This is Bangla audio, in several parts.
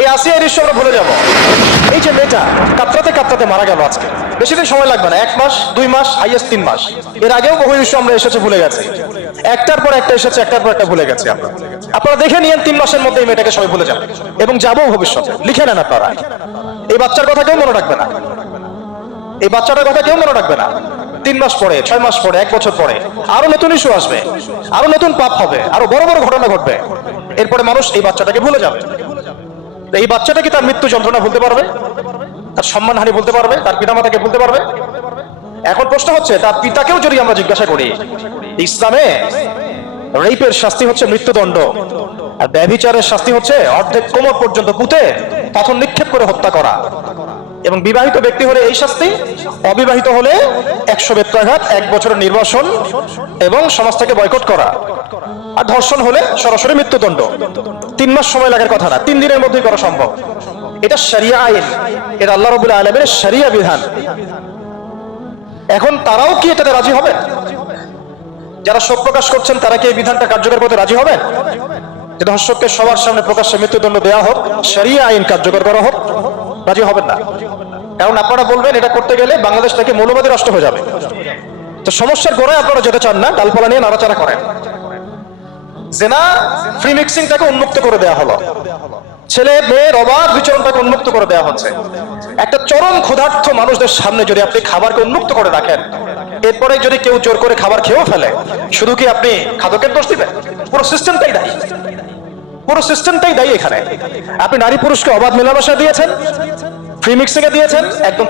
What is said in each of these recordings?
এই আসিয়ার দৃশ্য আমরা ভুলে যাব। এই যে মেয়েটা কাতরাতে কাতরাতে মারা গেল আজকে, বেশি দিন সময় লাগবে না, 1 মাস 2 মাস হাইয়েস্ট 3 মাস। এর আগেও বহু দৃশ্য আমরা এসেছে ভুলে গেছি, একটার পর একটা এসেছে, একটার পর একটা ভুলে গেছি আমরা। আপনারা দেখে নিয়েন 3 মাসের মধ্যে এই মেয়েটাকে সবাই ভুলে যাবে এবং যাবো ভবিষ্যতে। লিখে নেন আপনারা, এই বাচ্চার কথা কেউ মনে রাখবে না, এই বাচ্চাটার কথা কেউ মনে রাখবে না। 3 মাস পরে, 6 মাস পরে, 1 বছর পরে আরো নতুন ইস্যু আসবে, আরো নতুন পাপ হবে, আরো বড় বড় ঘটনা ঘটবে। এরপরে মানুষ এই বাচ্চাটাকে ভুলে যাবে। এই বাচ্চাটা কি তার মৃত্যু যন্ত্রণা ভুলতে পারবে? তার সম্মানহানি ভুলতে পারবে? তার পিতামাতাকে ভুলতে পারবে? এখন প্রশ্ন হচ্ছে, তার পিতাকেও যদি আমরা জিজ্ঞাসা করি, ইসলামে রেপের শাস্তি হচ্ছে মৃত্যুদণ্ড, আর ব্যভিচারের শাস্তি হচ্ছে অর্ধেক কোমর পর্যন্ত পুঁতে পাথর নিক্ষেপ করে হত্যা করা। এবং বিবাহিত ব্যক্তি হলে এই শাস্তি, অবিবাহিত হলে 100 বেত্রাঘাত, 1 বছরের নির্বাসন এবং সমাজ থেকে বয়কট করা। আর ধর্ষণ হলে সরাসরি মৃত্যুদণ্ড। 3 মাস সময় লাগার কথা না, 3 দিনের মধ্যেই করা সম্ভব। এটা শরিয়া আইন, এটা আল্লাহ রাব্বুল আলামিনের শরিয়া বিধান। এখন তারাও কি এটাতে রাজি হবে? যারা শোক প্রকাশ করছেন তারা কি এই বিধানটা কার্যকর করতে রাজি হবেন? যে ধর্ষককে সবার সামনে প্রকাশ্যে মৃত্যুদণ্ড দেওয়া হোক, শরিয়া আইন কার্যকর করা হোক? রাজি হবেন না। কারণ আপনারা বলবেন এটা করতে গেলে বাংলাদেশ থেকে মৌলবাদী রাষ্ট্র হয়ে যাবে। তো সমস্যার গোড়ায় আপনারা যেতে চান না, ডালপালা নিয়ে নাড়াচাড়া করেন। জেনা ফ্রি মিক্সিংটাকে উন্মুক্ত করে দেওয়া হলো, ছেলে মেয়ের অবাধ বিচরণটাকে উন্মুক্ত করে দেওয়া হচ্ছে। একটা চরম ক্ষুধার্ত মানুষদের সামনে যদি আপনি খাবারকে উন্মুক্ত করে রাখেন, এরপরে যদি কেউ জোর করে খাবার খেয়েও ফেলে, শুধু কি আপনি খাদকের দোষ দিবেন? পুরো সিস্টেমটাই দায়ী, পুরো সিস্টেমটাই দায়ী এখানে। আপনি নারী পুরুষকে অবাধ মেলামেশা দিয়েছেন, ফ্রি মিক্সিং এ দিয়েছেন, একদম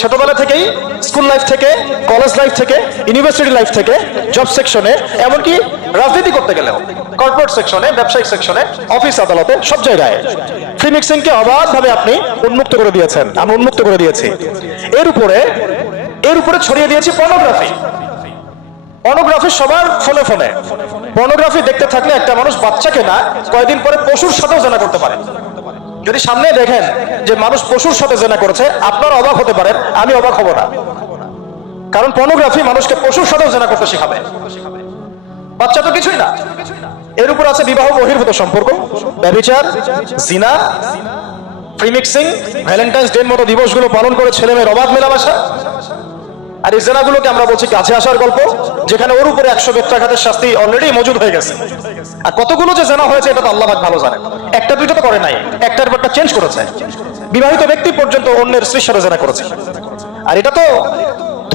ছোটবেলা থেকেই, স্কুল লাইফ থেকে, কলেজ লাইফ থেকে, ইউনিভার্সিটি লাইফ থেকে, জব সেকশনে, এমনকি রাজনীতি করতে গেলেও কর্পোরেট সেকশনে, ব্যবসায়িক সেকশনে, অফিস আদালতে, সব জায়গায় ফ্রি মিক্সিং কে অবাধভাবে আপনি উন্মুক্ত করে দিয়েছেন, আমি উন্মুক্ত করে দিয়েছি। এর উপরে ছড়িয়ে দিয়েছি পর্নোগ্রাফি। পর্নোগ্রাফি সবার ফোনে ফোনে। পর্নোগ্রাফি দেখতে থাকলে একটা মানুষ বাচ্চাকে না, কয়েকদিন পরে পশুর সাথেও জেনা করতে পারে। যদি সামনে দেখেন যে মানুষ পশুর সাথে জেনা করেছে, আপনারা অবাক হতে পারেন, আমি অবাক হব না। কারণ পর্নোগ্রাফি মানুষকে পশুর সাথেও জেনা করতে শেখাবে। বাচ্চা তো কিছুই না। এর উপর আছে বিবাহ বহির্ভূত সম্পর্ক, ব্যভিচার, জিনা, ফ্রি মিক্সিং, ভ্যালেন্টাইন্স ডে মতো দিবসগুলো পালন করে ছেলে মেয়ের অবাধ মেলামেশা। আর এই জেনাগুলোকে আমরা বলছি কাছে আসার গল্প, যেখানে ওর উপরে 100 বেত্রাঘাতের শাস্তি অলরেডি মজুদ হয়ে গেছে। আর কতগুলো যে জেনা হয়েছে এটা তো আল্লাহ পাক ভালো জানেন। একটা দুইটা তো করে নাই, একটার পর একটা চেঞ্জ করেছে। বিবাহিত ব্যক্তি পর্যন্ত অন্যের স্ত্রীর সাথে জেনা করেছে। আর এটা তো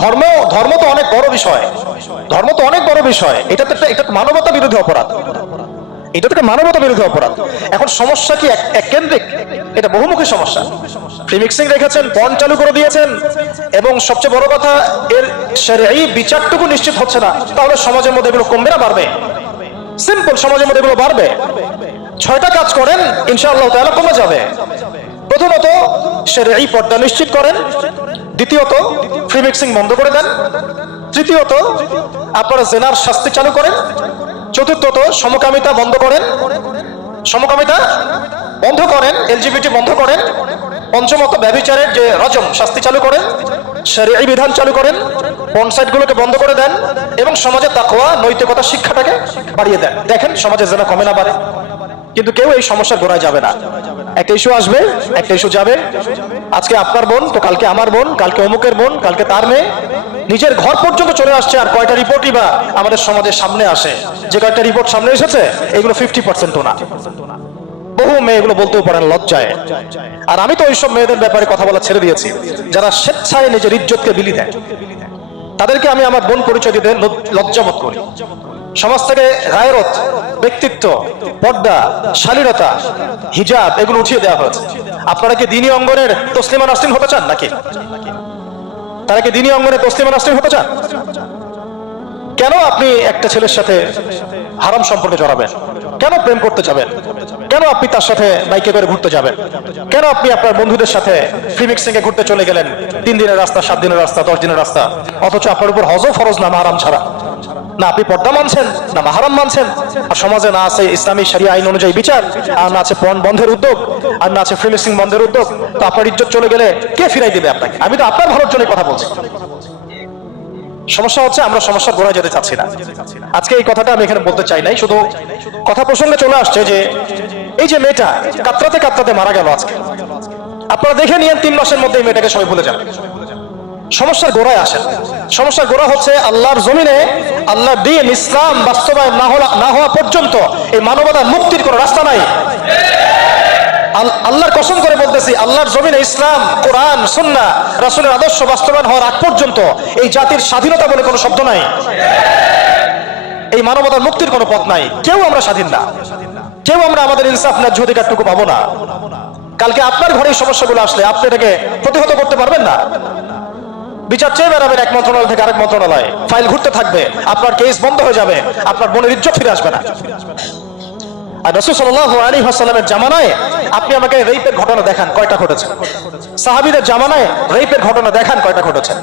ধর্ম তো অনেক বড় বিষয়, ধর্ম তো অনেক বড় বিষয়। এটা মানবতা বিরোধী অপরাধ, এটা তো মানবতা বিরোধী অপরাধ। এখন সমস্যা কি এক কেন্দ্রিক? এটা বহুমুখী সমস্যা। ফ্রি মিক্সিং রেখেছেন, পর্ন চালু করে দিয়েছেন, এবং সবচেয়ে বড় কথা, এর শরঈ বিচারটুকু নিশ্চিত হচ্ছে না। তাহলে সমাজের মধ্যে এগুলো কমবে না বাড়বে? সিম্পল, সমাজের মধ্যে এগুলো বাড়বে। 6টা কাজ করেন, ইনশাআল্লাহ তাআলা কমে যাবে। প্রথমত শরঈ পর্দা নিশ্চিত করেন, দ্বিতীয়ত ফ্রি মিক্সিং বন্ধ করে দেন, তৃতীয়ত আপনারা জেনার শাস্তি চালু করেন, চতুর্থত সমকামিতা বন্ধ করেন, এলজিবিটি বন্ধ করেন, পঞ্চমত ব্যভিচারের যে রজম শাস্তি চালু করেন, শরঈ বিধান চালু করেন, পর্ন সাইটগুলোকে বন্ধ করে দেন, এবং সমাজে তাকওয়া নৈতিকতা শিক্ষাটাকে বাড়িয়ে দেন। দেখেন সমাজে জেনা কমে না বাড়ে। কিন্তু কেউ এই সমস্যার গোড়ায় যাবে না। একটা ইস্যু আসবে, একটা ইস্যু যাবে। আজকে আপনার বোন তো কালকে আমার বোন, কালকে অমুকের বোন, কালকে তার মেয়ে, নিজের ঘর পর্যন্ত চলে আসছে। আর কয়টা রিপোর্টই বা আমাদের সমাজের সামনে আসে? যে কয়টা রিপোর্ট সামনে এসেছে এগুলো 50%ও না। বহু মেয়ে এগুলো বলতেও পারেন লজ্জায়। আর আমি তো ওইসব মেয়েদের ব্যাপারে কথা বলা ছেড়ে দিয়েছি, যারা স্বেচ্ছায় নিজের ইজ্জতকে বিলি দেয়। তাদেরকে আমি আমার বোন পরিচয় দিতে লজ্জাবোধ করি। সমাজ থেকে গায়রত, ব্যক্তিত্ব, পর্দা, শালীনতা, হিজাব এগুলো উঠিয়ে দেওয়া হয়েছে। আপনারা কি দ্বীনি অঙ্গনের তসলিমা নাসরিন হতে চান নাকি? তারা কি দ্বীনি অঙ্গনে তসলিমা নাসরিন হতে চান? কেন আপনি একটা ছেলের সাথে হারাম সম্পর্কে জড়াবেন? কেন প্রেম করতে যাবেন? কেন আপনি তার সাথে বাইকে করে ঘুরতে যাবেন? কেন আপনি আপনার বন্ধুদের সাথে ফ্রি মিক্সিং এ ঘুরতে চলে গেলেন? 3 দিনের রাস্তা, 7 দিনের রাস্তা, 10 দিনের রাস্তা, অথচ আপনার উপর হজও ফরজ না মাহারাম ছাড়া। না আপনি পর্দা মানছেন, না মাহারাম মানছেন। আর সমাজে না আছে ইসলামী শরিয়া আইন অনুযায়ী বিচার, আর না আছে পর্ন বন্ধের উদ্যোগ, আর না আছে ফ্রি মিক্সিং বন্ধের উদ্যোগ। তো আপনার ইজ্জত চলে গেলে কে ফিরাই দিবে আপনাকে? আমি তো আপনার ভালোর জন্যই কথা বলছি। সমস্যা হচ্ছে আমরা সমস্যার গোড়ায় যেতে চাচ্ছি না। আজকে এই কথাটা আমি এখানে বলতে চাই নাই, শুধু কথা প্রসঙ্গে চলে আসছে যে এই যে মেয়েটা কাতরাতে কাতরাতে মারা গেল আজকে, আপনারা দেখে নিয়েন 3 মাসের মধ্যে এই মেয়েটাকে সবাই ভুলে যাবে। সমস্যার গোড়ায় আসেন। সমস্যার গোড়া হচ্ছে আল্লাহর জমিনে আল্লাহর দ্বীন ইসলাম বাস্তবায়ন না হওয়া পর্যন্ত এই মানবতার মুক্তির কোনো রাস্তা নাই। আল্লাহর কসম করে বলতেছি, আল্লাহর জমিনে ইসলাম, কোরআন, সুন্নাহ, রাসূলের আদর্শ বাস্তবায়ন হওয়ার আগ পর্যন্ত এই জাতির স্বাধীনতা বলে কোনো শব্দ নাই। এই মানবতার মুক্তির কোনো পথ নাই। কেউ আমরা স্বাধীন না, কেউ আমরা আমাদের ইনসাফ ন্যায্য অধিকারটুকু পাবো না। কালকে আপনার ঘরে এই সমস্যাগুলো আসলে আপনি এটাকে প্রতিহত করতে পারবেন না। বিচার চেয়ে বেড়াবেন এক মন্ত্রণালয় থেকে আরেক মন্ত্রণালয়, ফাইল ঘুরতে থাকবে, আপনার কেস বন্ধ হয়ে যাবে, আপনার বোনের ইজ্জত ফিরে আসবে না। আর রাসূল সাল্লাল্লাহু আলাইহি ওয়াসাল্লামের জামানায় আপনি আমাকে রেপের ঘটনা দেখান কয়টা ঘটেছে? সাহাবীদের জামানায় রেপের ঘটনা দেখান কয়টা ঘটেছে?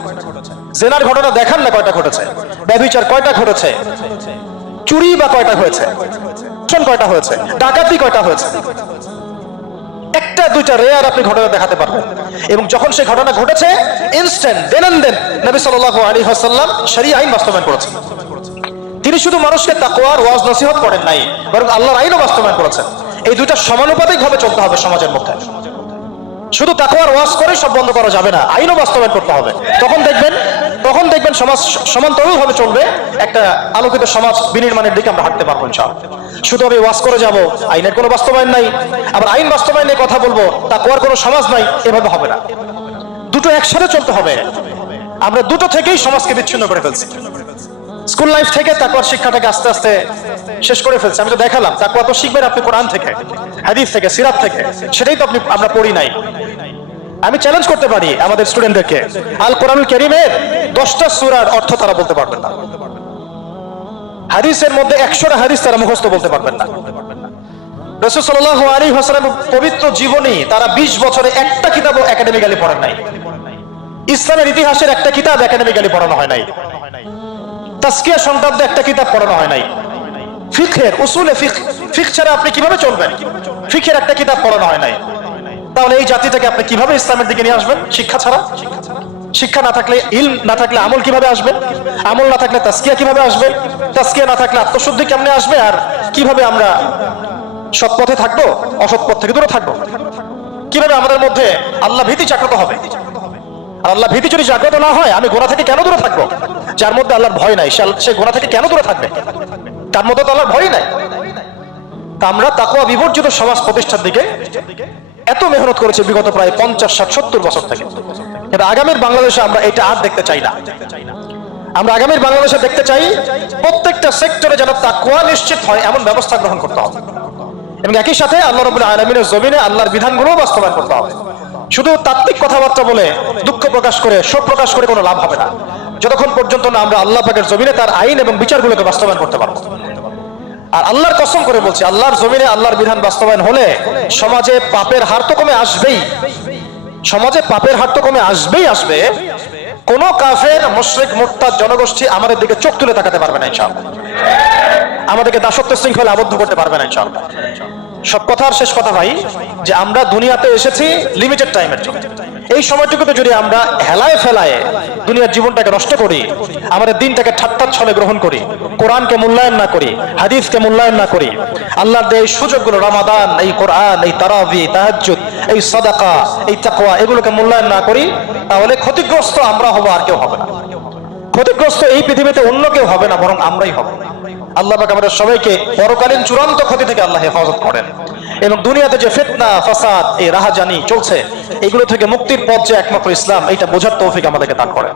জিনার ঘটনা দেখান না কয়টা ঘটেছে? ব্যভিচার কয়টা ঘটেছে? চুরি বা কয়টা হয়েছে? কয়টা হয়েছে? ডাকাতি কয়টা হয়েছে? একটা দুইটা রেয়ার আপনি ঘটনা দেখাতে পারবেন। এবং যখন সেই ঘটনা ঘটেছে ইনস্ট্যান্ট দেন এন্ড দেন নবী সাল্লাল্লাহু আলাইহি ওয়াসাল্লাম শরীয়ত আইন বাস্তবায়ন করেছেন। তিনি শুধু মানুষকে তাকওয়ার ওয়াজ নসিহত করেন নাই, বরং আল্লাহর আইনও বাস্তবায়ন করেছেন। এই দুইটা সমানুপাতিকভাবে চলতে হবে সমাজের মধ্যে। শুধু তাকওয়ার ওয়াজ করে সব বন্ধ করা যাবে না, আইনও বাস্তবায়ন করতে হবে। তখন দেখবেন সমাজ সমান্তরালভাবে চলবে, একটা আলোকিত সমাজ বিনির্মাণের দিকে আমরা হাঁটতে পারবো ইনশাআল্লাহ। শুধু আমি ওয়াজ করে যাব, আইনের কোনো বাস্তবায়ন নাই, আবার আইন বাস্তবায়নের কথা বলবো, তাকওয়ার কোনো সমাজ নাই, এভাবে হবে না। দুটো একসাথে চলতে হবে। আমরা দুটো থেকেই সমাজকে বিচ্ছিন্ন করে ফেলছি। স্কুল লাইফ থেকে তাকওয়ার শিক্ষাটাকে আস্তে আস্তে শেষ করে ফেলছে। আমি তো দেখালাম তাকওয়া তো শিখবেন আপনি কোরআন থেকে, হাদিস থেকে, সিরাত থেকে, সেটাই তো আমরা পড়ি নাই। আমি চ্যালেঞ্জ করতে পারি আমাদের স্টুডেন্টদেরকে, আল কোরআনুল কারীমের 10টা সূরার অর্থ তারা বলতে পারবেন না। হাদিসের মধ্যে 100টা হাদিস তারা মুখস্থ বলতে পারবেন না। রাসূল সাল্লাল্লাহু আলাইহি ওয়াসাল্লামের পবিত্র জীবনী তারা 20 বছরে একটা কিতাবও একাডেমিক্যালি পড়েন নাই। ইসলামের ইতিহাসের একটা কিতাব একাডেমিক্যালি পড়ানো হয় নাই। তাজকিয়া সংক্রান্ত একটা কিতাব পড়ানো হয় নাই। ফিকহের উসুলে ফিকহ ছাড়া আপনি কিভাবে চলবেন? ফিকহের একটা কিতাব পড়ানো হয় নাই। তাহলে এই জাতিটাকে আপনি কিভাবে ইসলামের দিকে নিয়ে আসবেন? শিক্ষা ছাড়া। শিক্ষা না থাকলে, ইলম না থাকলে আমল কিভাবে আসবে? আমল না থাকলে তাজকিয়া কিভাবে আসবে? তাজকিয়া না থাকলে আত্মশুদ্ধি কেমনে আসবে? আর কিভাবে আমরা সৎ পথে থাকবো, অসৎ পথ থেকে দূরে থাকবো? কিভাবে আমাদের মধ্যে আল্লাহ ভীতি জাগ্রত হবে? আর আল্লাহ ভীতি যদি জাগ্রত না হয়, আমি গোনা থেকে কেন দূরে থাকবো? যার মধ্যে আল্লাহর ভয় নাই সে গোনা থেকে কেন দূরে থাকবে? তার মধ্যে তো আল্লাহর ভয় নাই। তা আমরা তাকওয়া বিবর্জিত সমাজ প্রতিষ্ঠার দিকে এত মেহনত করেছি বিগত প্রায় 50, 60, 70 বছর থেকে। কিন্তু আগামীর বাংলাদেশে আমরা এটা আর দেখতে চাই না। আমরা আগামীর বাংলাদেশে দেখতে চাই প্রত্যেকটা সেক্টরে যেন তাকওয়া নিশ্চিত হয় এমন ব্যবস্থা গ্রহণ করতে হবে, এবং একই সাথে আল্লাহ রাব্বুল আলামিনের জমিনে আল্লাহর বিধানগুলো বাস্তবায়ন করতে হবে। শুধু তাত্ত্বিক কথাবার্তা বলে, দুঃখ প্রকাশ করে, শোক প্রকাশ করে কোনো লাভ হবে না, যতক্ষণ পর্যন্ত না আমরা আল্লাহ পাকের জমিনে তার আইন এবং বিচারগুলোকে বাস্তবায়ন করতে পারবো। আর আল্লাহর কসম করে বলছি, আল্লাহর জমিনে আল্লাহর বিধান বাস্তবায়ন হলে সমাজে পাপের হার তো কমে আসবেই। সমাজে পাপের হার তো কমে আসবে। কোন কাফের, মুশরিক, মুরতাদ জনগোষ্ঠী আমাদের দিকে চোখ তুলে তাকাতে পারবে না ইনশাআল্লাহ। আমাদেরকে দাসত্ব শৃঙ্খলে আবদ্ধ করতে পারবে না ইনশাআল্লাহ। সব কথার শেষ কথা ভাই, যে আমরা দুনিয়াতে এসেছি লিমিটেড টাইমের জন্য। এই সময়টুকুতে যদি আমরা হেলায় ফেলায় দুনিয়ার জীবনটাকে নষ্ট করি, আমাদের দিনটাকে ঠাট্টার ছলে গ্রহণ করি, কোরআনকে মূল্যায়ন না করি, হাদিসকে মূল্যায়ন না করি, আল্লাহর দেয় এই সুযোগগুলো, রমাদান, এই কোরআন, এই তারাবি, তাহাজ্জুদ, এই সাদাকা, এই তাকওয়া, এগুলোকে মূল্যায়ন না করি, তাহলে ক্ষতিগ্রস্ত আমরা হব, আর কেউ হবে না। ক্ষতিগ্রস্ত এই পৃথিবীতে অন্য কেউ হবে না, বরং আমরাই হব। আল্লাহ পাক আমাদের সবাইকে পরকালীন চূড়ান্ত ক্ষতি থেকে আল্লাহ হেফাজত করেন, এবং দুনিয়াতে যে ফিতনা, ফাসাদ, এই রাহাজানি চলছে, এগুলো থেকে মুক্তির পথ যে একমাত্র ইসলাম, এইটা বোঝার তৌফিক আমাদেরকে দান করেন।